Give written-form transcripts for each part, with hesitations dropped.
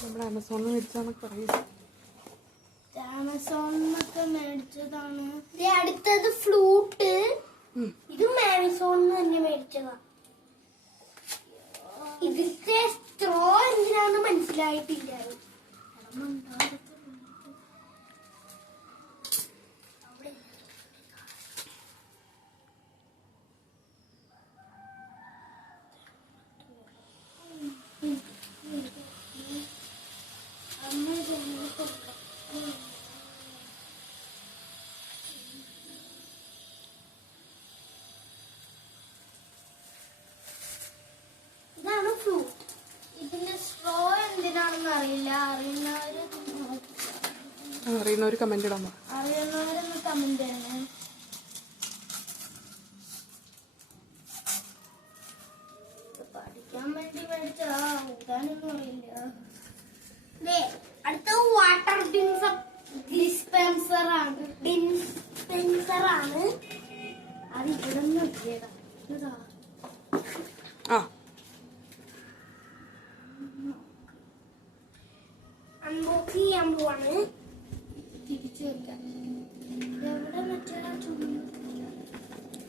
നമ്മൾ ആമസോണിൽ മേടിച്ചാന്നൊക്കെ പറയും. ആമസോണിന്നൊക്കെ മേടിച്ചതാണ്. അടുത്തത് ഫ്ലൂട്ട്. ഇതും ആമസോണിൽ തന്നെ മേടിച്ചതാ. ഇതിന്റെ സ്ട്രോ എന്തിനാന്ന് മനസ്സിലായിട്ടില്ല. ഇതാണ് ഫ്ലൂട്ട്. ഇതിന്റെ സ്ട്രോ എന്തിനാണെന്ന് അറിയില്ല. അറിയുന്നവര് കമന്റ് ഇടാൻ പറ. അറിയുന്നവരൊന്ന് കമന്റ് ചെയ്യണേ. പഠിക്കാൻ വേണ്ടി മേടിച്ചതാ, ഊതാനൊന്നും അറിയില്ല. അടുത്ത വാട്ടർ ഡിസ്പെൻസർ ആണ്. അത് ഇവിടെ നിന്ന് നോക്കിയതാ. അൺബോക്സിംഗ് ചെയ്യാൻ പോവാണ്. തിരിച്ചു വെക്കാം. എവിടെ മറ്റേ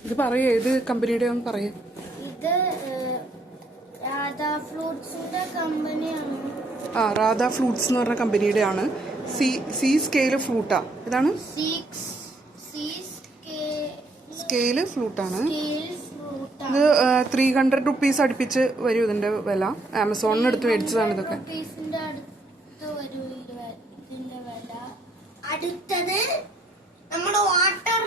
ഇത് പറയേ, ഏത് കമ്പനിയുടെ ഒന്ന് പറയേ. ഇത് രാധാ ഫ്രൂട്ട്സിന്റെ കമ്പനിയാണ്. രാധാ ഫ്രൂട്ട്സ് എന്ന് പറഞ്ഞ കമ്പനിയുടെ ആണ്. സി സ്കെയില് ഫ്ലൂട്ടാ. ഇതാണ് സ്കെയില് ഫ്ലൂട്ടാണ്. ഇത് 300 റുപ്പീസ് അടുപ്പിച്ച് വരും ഇതിന്റെ വില. ആമസോണിന് എടുത്ത് മേടിച്ചതാണ് ഇതൊക്കെ. അടുത്തത് നമ്മുടെ വാട്ടർ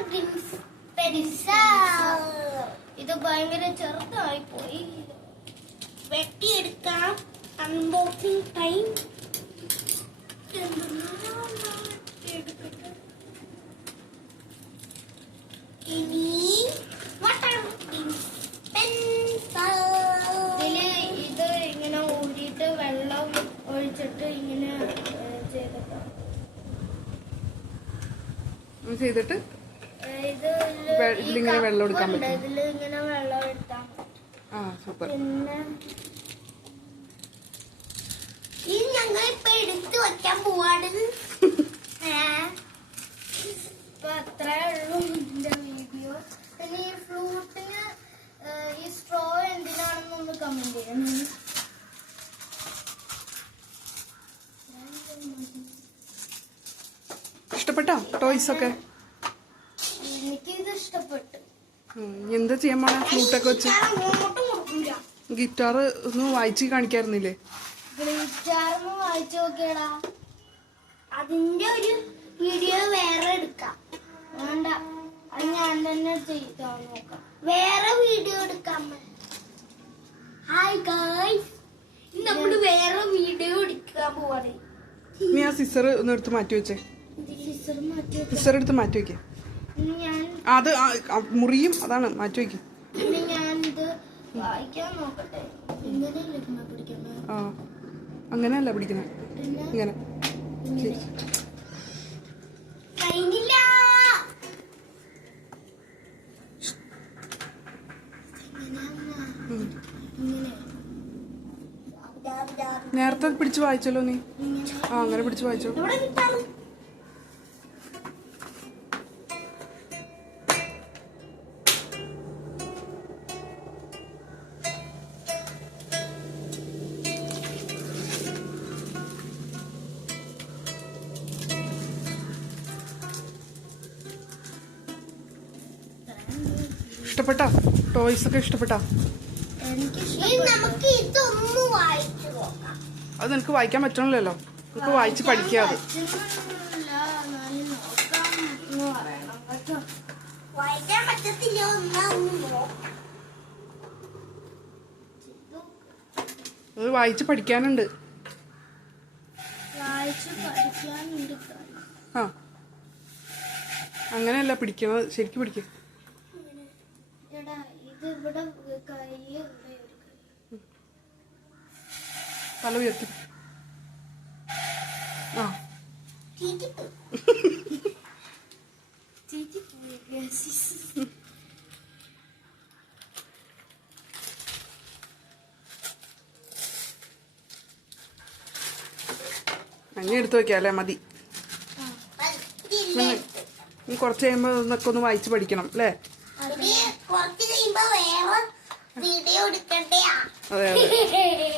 ഇത് ഭയങ്കര ചെറുതായി പോയി. വെട്ടിയെടുക്കാം. Unboxing time. ഇനി വാട്ടർ ഇത് ഇങ്ങനെ ഊരിയിട്ട് വെള്ളം ഒഴിച്ചിട്ട് ഇങ്ങനെ ചെയ്തിട്ട് ഇതിലിങ്ങനെ വെള്ളം എടുക്കാൻ പറ്റും. ഇതിലിങ്ങനെ വെള്ളം എടുക്കാം. സൂപ്പർ. പിന്നെ ഇത് ഞങ്ങൾ ഇപ്പൊ എടുത്തു വെക്കാൻ പോവാണ്. ഇപ്പൊ അത്രേ ഉള്ളൂ എന്റെ വീഡിയോ. പിന്നെ ഈ ഫ്ലൂട്ടിന് ഈ സ്ട്രോ എന്തിനാണെന്നൊന്ന് കമന്റ് ചെയ്യണം. ഇഷ്ടപ്പെട്ടോ ടോയ്സ് ഒക്കെ? എനിക്കിത് ഇഷ്ടപ്പെട്ടു. എന്താ ചെയ്യാൻ പോണ ഫ്ലൂട്ടൊക്കെ വെച്ച്? ഗിറ്റാർ ഒന്ന് വായിച്ച് കാണിക്കായിരുന്നില്ലേ? ഗിറ്റാറൊന്ന് വായിച്ചു നോക്കിയടാ. അതിന്റെ ഒരു വീഡിയോ വേറെ എടുക്കാം. വേണ്ട, അത് ഞാൻ തന്നെ ചെയ്താ നോക്കാം. വേറെ വീഡിയോ എടുക്കാം. ഹായ് ഗായ്സ്, നമ്മള് വേറെ വീഡിയോ എടുക്കാൻ പോവാണ്. നീ ആ സിസർ ഒന്ന് എടുത്ത് മാറ്റി വെച്ചേ. സിസർ എടുത്ത് മാറ്റി വെക്കേ. അത് മുറിയും, അതാണ് മാറ്റി വെക്കേ. ഞാനിത് വായിക്കാൻ നോക്കട്ടെ. അങ്ങനെയല്ല പിടിക്കുന്നത്, ഇങ്ങനെ. നേരത്തെ പിടിച്ച് വായിച്ചല്ലോ നീ. അങ്ങനെ പിടിച്ച് വായിച്ചോ. ഇഷ്ടപ്പെട്ടോ ടോയ്സ് ഒക്കെ? ഇഷ്ടപ്പെട്ടോ? അത് നിനക്ക് വായിക്കാൻ പറ്റണല്ലോ, നിനക്ക് വായിച്ച് പഠിക്കാതെ. അത് വായിച്ച് പഠിക്കാനുണ്ട്. അങ്ങനെയല്ല പിടിക്കുന്നത്, ശരിക്കും പിടിക്കുക. തല ഉയർത്തി. അങ്ങനെ എടുത്തു വെക്കാം അല്ലേ? മതി. ഇനി കുറച്ച് കഴിയുമ്പോൾ ഇതൊക്കെ ഒന്ന് വായിച്ച് പഠിക്കണം അല്ലേ? കുറച്ച് കഴിയുമ്പോ വേറെ വീഡിയോ എടുക്കണ്ടേ? അതെ അതെ.